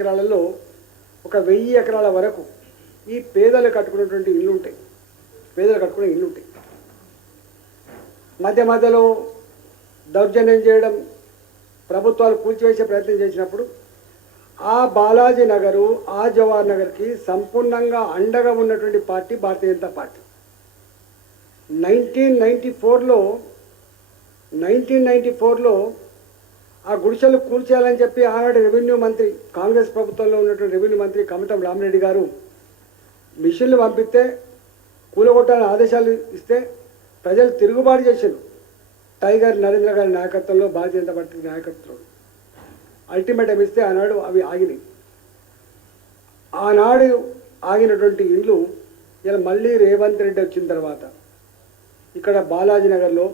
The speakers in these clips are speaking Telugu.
ఎకరాలలో ఒక 1000 ఎకరాల వరకు ఈ పేదలు కట్టుకున్నటువంటి ఇల్లు ఉంటాయి. పేదలు కట్టుకునే ఇల్లు ఉంటాయి. మధ్య మధ్యలో దౌర్జన్యం చేయడం, ప్రభుత్వాలు కూల్చివేసే ప్రయత్నం చేసినప్పుడు ఆ బాలాజీ నగరు, ఆ జవహర్ నగర్కి సంపూర్ణంగా అండగా ఉన్నటువంటి పార్టీ భారతీయ జనతా పార్టీ. 1994లో ఆ గుడిసెలు కూల్చేయాలని చెప్పి ఆనాడు రెవెన్యూ మంత్రి, కాంగ్రెస్ ప్రభుత్వంలో ఉన్నటువంటి రెవెన్యూ మంత్రి కమతం రామరెడ్డి గారు మిషన్లు పంపిస్తే కూలగొట్టాలని ఆదేశాలు ఇస్తే ప్రజలు తిరుగుబాటు చేశారు. టైగర్ నరేంద్ర గారి నాయకత్వంలో, భారతీయ జనతా పార్టీ నాయకత్వంలో అల్టిమేటం ఇస్తే ఆనాడు అవి ఆగినాయి. ఆనాడు ఆగినటువంటి ఇండ్లు ఇలా మళ్ళీ రేవంత్ రెడ్డి వచ్చిన తర్వాత ఇక్కడ బాలాజీ నగర్లో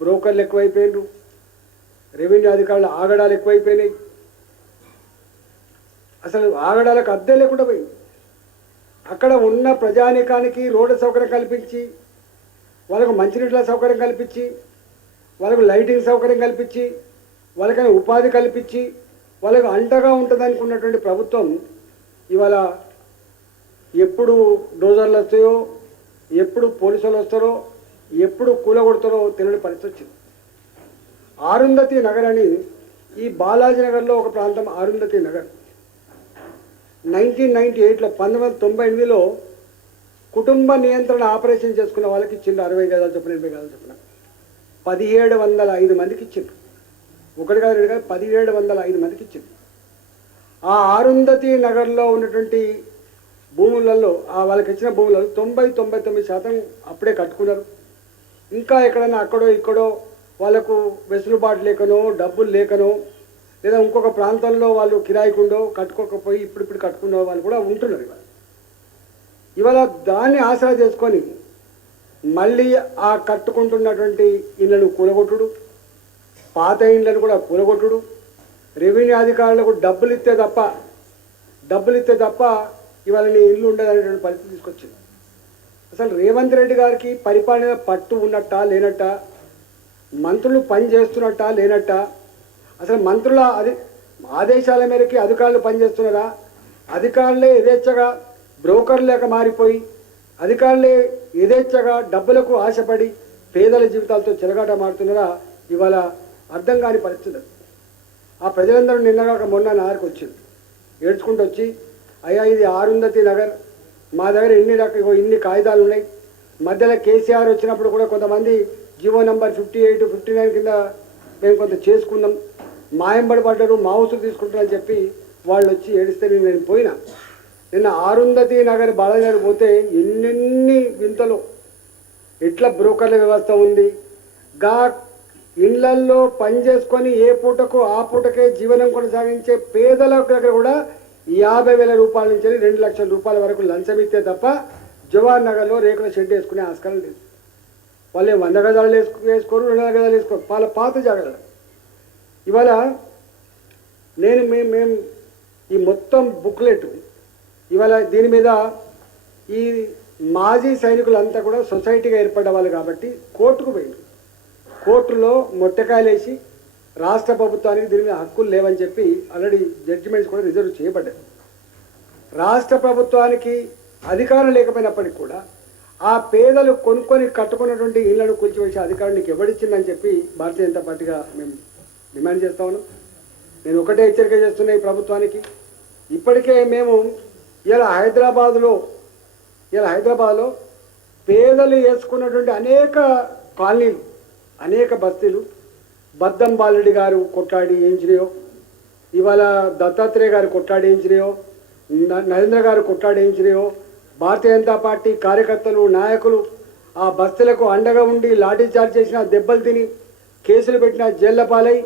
బ్రోకర్లు ఎక్కువైపోయినారు, రెవెన్యూ అధికారులు ఆగడాలు ఎక్కువైపోయినాయి. అసలు ఆగడాలకు అద్దె లేకుండా పోయింది. అక్కడ ఉన్న ప్రజానీకానికి రోడ్డు సౌకర్యం కల్పించి, వాళ్ళకు మంచినీళ్ళ సౌకర్యం కల్పించి, వాళ్ళకు లైటింగ్ సౌకర్యం కల్పించి, వాళ్ళకైనా ఉపాధి కల్పించి, వాళ్ళకు అండగా ఉంటుంది అనుకున్నటువంటి ప్రభుత్వం ఇవాళ ఎప్పుడు డోజర్లు వస్తాయో, ఎప్పుడు పోలీసులు వస్తారో, ఎప్పుడు కూలగొడతారో తెలియని పరిస్థితి వచ్చింది. అరుంధతి నగర్ అని ఈ బాలాజీ నగర్లో ఒక ప్రాంతం అరుంధతి నగర్ 1998లో 1998లో కుటుంబ నియంత్రణ ఆపరేషన్ చేసుకున్న వాళ్ళకి ఇచ్చిండు. 60 గజాలు చొప్పున, 80 గజాలు చొప్పున 1705 మందికి ఇచ్చిండు. ఒకటి కాదు, రెండు కాదు, 1705 మందికి ఇచ్చిండు. ఆ అరుంధతి నగర్లో ఉన్నటువంటి భూములలో, వాళ్ళకి ఇచ్చిన భూములలో 99% అప్పుడే కట్టుకున్నారు. ఇంకా ఎక్కడన్నా అక్కడో ఇక్కడో వాళ్ళకు వెసులుబాటు లేకనో, డబ్బులు లేకనో, లేదా ఇంకొక ప్రాంతంలో వాళ్ళు కిరాయికుండో కట్టుకోకపోయి ఇప్పుడు కట్టుకున్న వాళ్ళు కూడా ఉంటున్నారు. ఇవాళ దాన్ని ఆసరా చేసుకొని మళ్ళీ ఆ కట్టుకుంటున్నటువంటి ఇళ్లను కూలగొట్టుడు, పాత ఇళ్లను కూడా కూలగొట్టుడు, రెవెన్యూ అధికారులకు డబ్బులు ఇస్తే తప్ప ఇవాళ నీ ఇల్లు ఉండదనేటువంటి పరిస్థితి తీసుకొచ్చింది. అసలు రేవంత్ రెడ్డి గారికి పరిపాలన పట్టు ఉన్నట్టా లేనట్టా, మంత్రులు పని చేస్తున్నట్టా లేనట్టా, అసలు మంత్రుల ఆదేశాల మేరకు అధికారులు పనిచేస్తున్నారా, అధికారులే యథేచ్ఛగా బ్రోకర్ లేక మారిపోయి, అధికారులే యథేచ్ఛగా డబ్బులకు ఆశపడి పేదల జీవితాలతో చెలగాట మారుతున్నారా, ఇవాళ అర్థం కాని పరిస్థితి. ఆ ప్రజలందరూ నిన్నగాక మొన్న నారికి వచ్చింది, ఏడ్చుకుంటూ వచ్చి, అయ్యా ఇది అరుంధతి నగర్, మా దగ్గర ఇన్ని కాగితాలు ఉన్నాయి. మధ్యలో కేసీఆర్ వచ్చినప్పుడు కూడా కొంతమంది జీవో నంబర్ 58, 59 కింద మేము కొంత చేసుకున్నాం, మాయంబడి పడ్డారు, మా ఊసులు తీసుకుంటారని చెప్పి వాళ్ళు వచ్చి ఏడిస్తే నేను పోయినా. నిన్న అరుంధతి నగర్ బాలాజీ నగర్ పోతే ఎన్నెన్ని వింతలు, ఎట్లా బ్రోకర్ల వ్యవస్థ ఉంది. గా ఇళ్లల్లో పని చేసుకొని ఏ పూటకు ఆ పూటకే జీవనం కొనసాగించే పేదల దగ్గర కూడా 50,000 రూపాయల నుంచి 2 లక్షల రూపాయల వరకు లంచం ఇస్తే తప్ప జవహర్ నగర్లో రేకుల షెడ్ వేసుకునే ఆస్కారం లేదు. వాళ్ళు 100 గజాలు వేసుకోరు, 200 గజాలు వేసుకోరు, వాళ్ళ పాత జాగ్రత్త. ఇవాళ మేము ఈ మొత్తం బుక్లెట్ ఇవాళ దీని మీద ఈ మాజీ సైనికులంతా కూడా సొసైటీగా ఏర్పడ్డ వాళ్ళు కాబట్టి కోర్టుకు పోయింది. కోర్టులో మొట్టకాయలు వేసి రాష్ట్ర ప్రభుత్వానికి దీని మీద హక్కులు లేవని చెప్పి ఆల్రెడీ జడ్జిమెంట్స్ కూడా రిజర్వ్ చేయబడ్డాయి. రాష్ట్ర ప్రభుత్వానికి అధికారం లేకపోయినప్పటికీ కూడా ఆ పేదలు కొనుక్కొని కట్టుకున్నటువంటి ఇళ్లను కూల్చివేసే అధికారం నీకు ఎవడిచ్చిందని చెప్పి భారతీయ జనతా పార్టీగా మేము డిమాండ్ చేస్తా ఉన్నాం. నేను ఒకటే హెచ్చరిక చేస్తున్నా ఈ ప్రభుత్వానికి. ఇప్పటికే మేము ఇలా హైదరాబాద్లో పేదలు వేసుకున్నటువంటి అనేక కాలనీలు, అనేక బస్తీలు బద్దం బాలరెడ్డి గారు కొట్లాడి వేయించినాయో, ఇవాళ దత్తాత్రేయ గారు కొట్లాడి వేయించినాయో, నరేంద్ర గారు కొట్లాడి వేయించినాయో, భారతీయ జనతా పార్టీ కార్యకర్తలు, నాయకులు ఆ బస్తీలకు అండగా ఉండి లాఠీ చార్జ్ చేసిన, దెబ్బలు తిని కేసులు పెట్టిన, జైళ్ల పాలై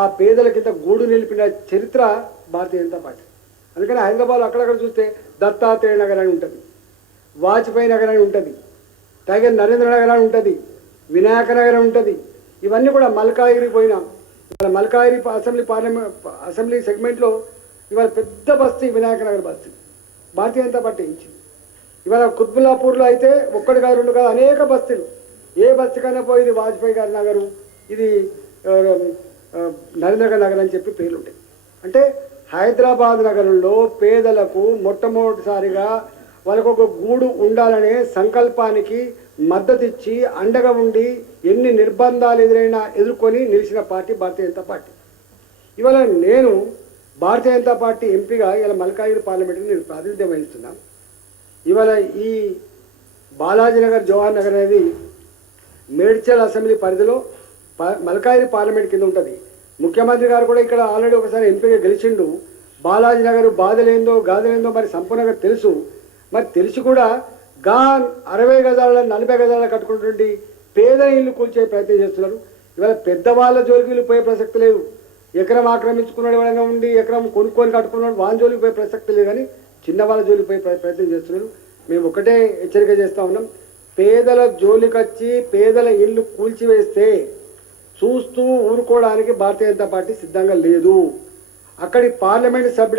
ఆ పేదల కింద గూడు నిలిపిన చరిత్ర భారతీయ జనతా పార్టీ. అందుకని హైదరాబాద్ అక్కడక్కడ చూస్తే దత్తాత్రేయ నగర్ అని ఉంటుంది, వాజ్పేయి నగర్ అని ఉంటుంది, టైగర్ నరేంద్ర నగర్ అని ఉంటుంది, వినాయక నగర్ ఉంటుంది. ఇవన్నీ కూడా మల్కాయిగిరి పోయినాం. ఇవాళ మల్కాయిగిరి అసెంబ్లీ సెగ్మెంట్లో ఇవాళ పెద్ద బస్తీ వినాయక నగర్ బస్తీ భారతీయ జనతా పార్టీ ఇచ్చింది. ఇవాళ కుత్బుల్లాపూర్లో అయితే 1 కాదు 2 కాదు అనేక బస్తీలు, ఏ బస్తీ కన్నా పోయి ఇది వాజ్పేయి గారి నగరు, ఇది నరేంద్ర గారి నగర్ అని చెప్పి పేర్లు ఉంటాయి. అంటే హైదరాబాద్ నగరంలో పేదలకు మొట్టమొదటిసారిగా వాళ్ళకు ఒక గూడు ఉండాలనే సంకల్పానికి మద్దతిచ్చి అండగా ఉండి ఎన్ని నిర్బంధాలు ఎదురైనా ఎదుర్కొని నిలిచిన పార్టీ భారతీయ జనతా పార్టీ. ఇవాళ నేను భారతీయ జనతా పార్టీ ఎంపీగా ఇలా మల్కాజ్గిరి పార్లమెంట్కి నేను ప్రాతినిధ్యం వహిస్తున్నాను. ఇవాళ ఈ బాలాజీనగర్ జవహర్ నగర్ అనేది మేడ్చల్ అసెంబ్లీ పరిధిలో మల్కాజ్గిరి పార్లమెంట్ కింద ఉంటుంది. ముఖ్యమంత్రి గారు కూడా ఇక్కడ ఆల్రెడీ ఒకసారి ఎంపీగా గెలిచిండు. బాలాజీ నగర్ బాధలేందో గాథలేందో మరి సంపూర్ణంగా తెలుసు. మరి తెలిసి కూడా 60 గజాల 40 గజాల కట్టుకుంటుండి పేద ఇల్లు కూల్చే ప్రయత్నం చేస్తున్నారు. ఇవాళ పెద్దవాళ్ళ జోలికి వీళ్ళు పోయే ప్రసక్తి లేదు. ఎకరం ఆక్రమించుకున్నాడు ఎవరైనా ఉండి ఎకరం కొనుక్కొని కట్టుకున్నాడు వాళ్ళ జోలికి పోయే ప్రసక్తి లేదు. కానీ చిన్నవాళ్ళ జోలికి పోయే ప్రయత్నం చేస్తున్నారు. మేము ఒకటే హెచ్చరిక చేస్తూ ఉన్నాం, పేదల జోలికొచ్చి పేదల ఇల్లు కూల్చివేస్తే చూస్తూ ఊరుకోవడానికి భారతీయ జనతా పార్టీ సిద్ధంగా లేదు. అక్కడి పార్లమెంట్ సభ్యుడు